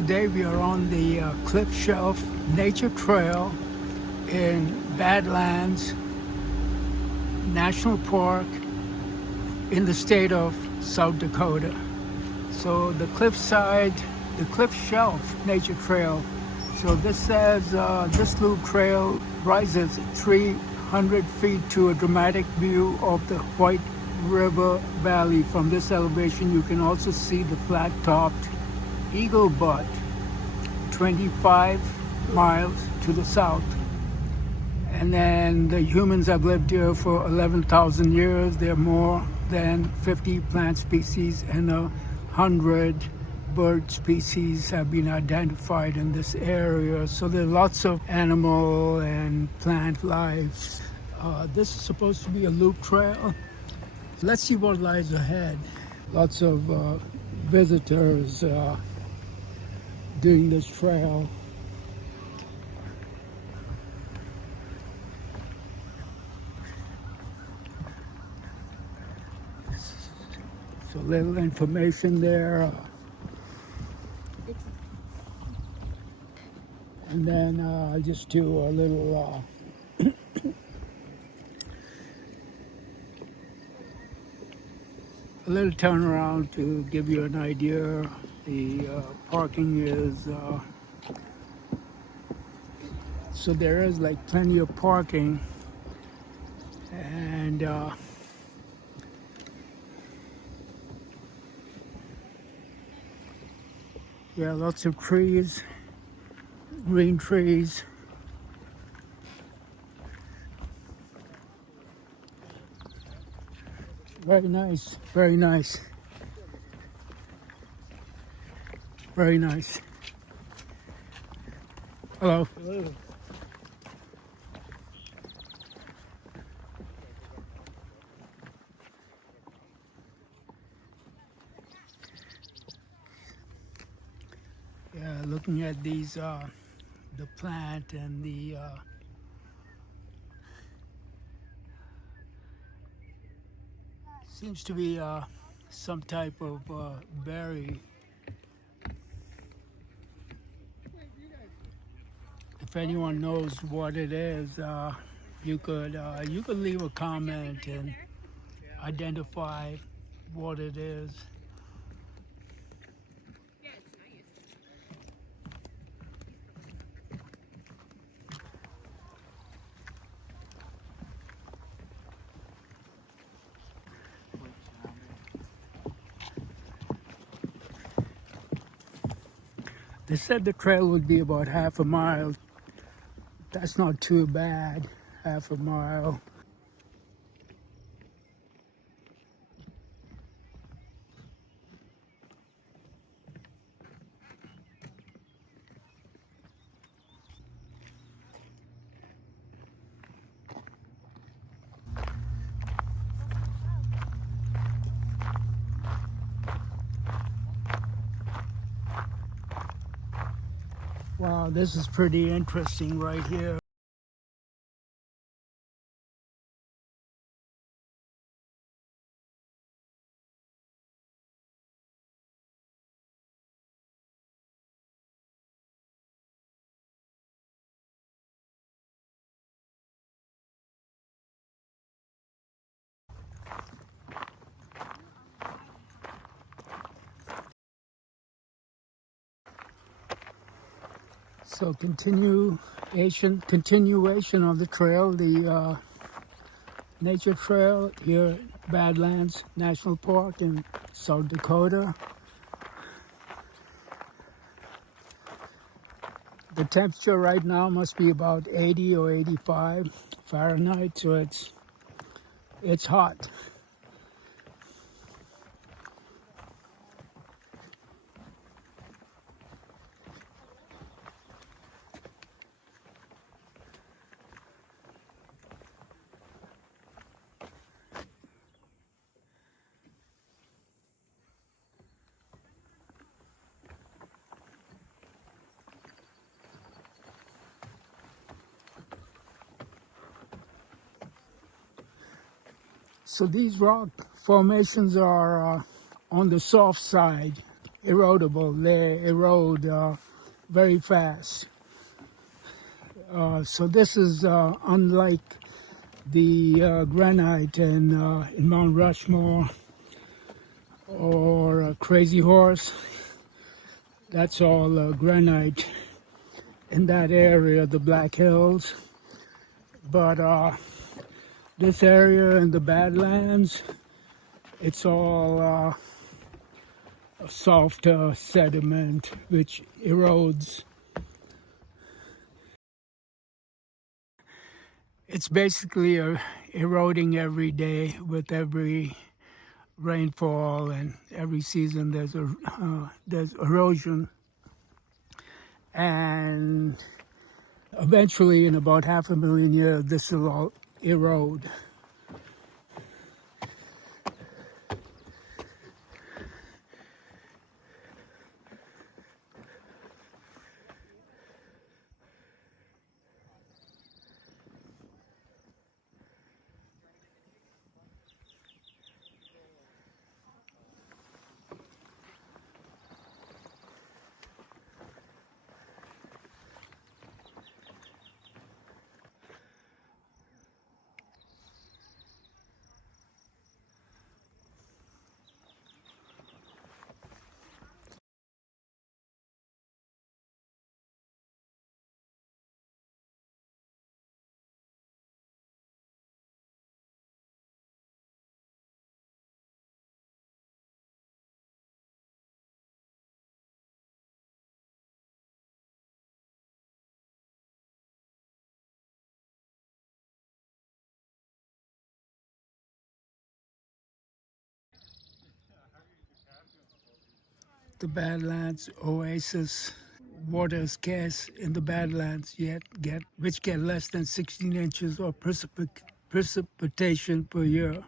Today we are on the Cliff Shelf Nature Trail in Badlands National Park in the state of South Dakota. So the Cliff Shelf Nature Trail. So this says this loop trail rises 300 feet to a dramatic view of the White River Valley. From this elevation you can also see the flat-topped Eagle Butte 25 miles to the south. And then the humans have lived here for 11,000 years. There are more than 50 plant species and 100 bird species have been identified in this area. So there are lots of animal and plant life. This is supposed to be a loop trail. Let's see what lies ahead. Lots of visitors doing this trail. So little information there. And then I'll just do a little a little turnaround to give you an idea. The parking is so there is like plenty of parking, and yeah, lots of trees, green trees. Very nice, very nice. Very nice. Hello. Hello. Yeah, looking at these, the plant and the seems to be some type of berry. If anyone knows what it is, you could leave a comment and identify what it is. They said the trail would be about half a mile. That's not too bad, half a mile. Wow, this is pretty interesting right here. So continuation of the trail, the nature trail here at Badlands National Park in South Dakota. The temperature right now must be about 80 or 85 Fahrenheit, so it's hot. So these rock formations are on the soft side. erodible. They erode very fast. So this is unlike the granite in Mount Rushmore or Crazy Horse. That's all granite in that area, the Black Hills. But this area in the Badlands, it's all soft sediment which erodes. It's basically eroding every day with every rainfall, and every season there's erosion, and eventually in about 500,000 years this will all erode. The Badlands oasis. Water is scarce in the Badlands which get less than 16 inches of precipitation per year.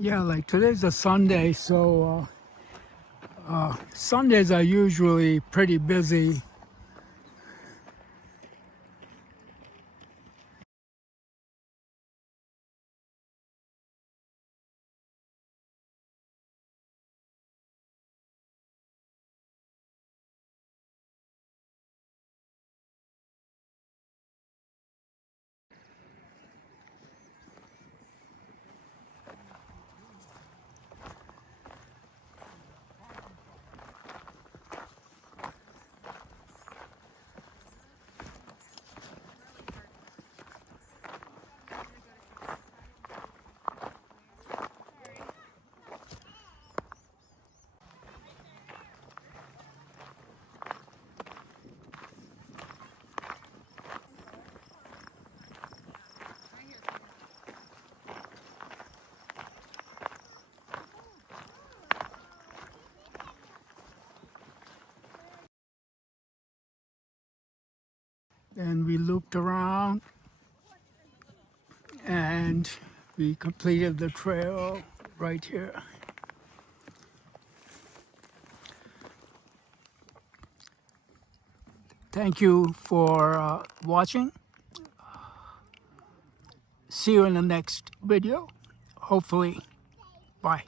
Yeah, like today's a Sunday, so Sundays are usually pretty busy. we looped around and we completed the trail right here. Thank you for watching. See you in the next video, hopefully. Bye.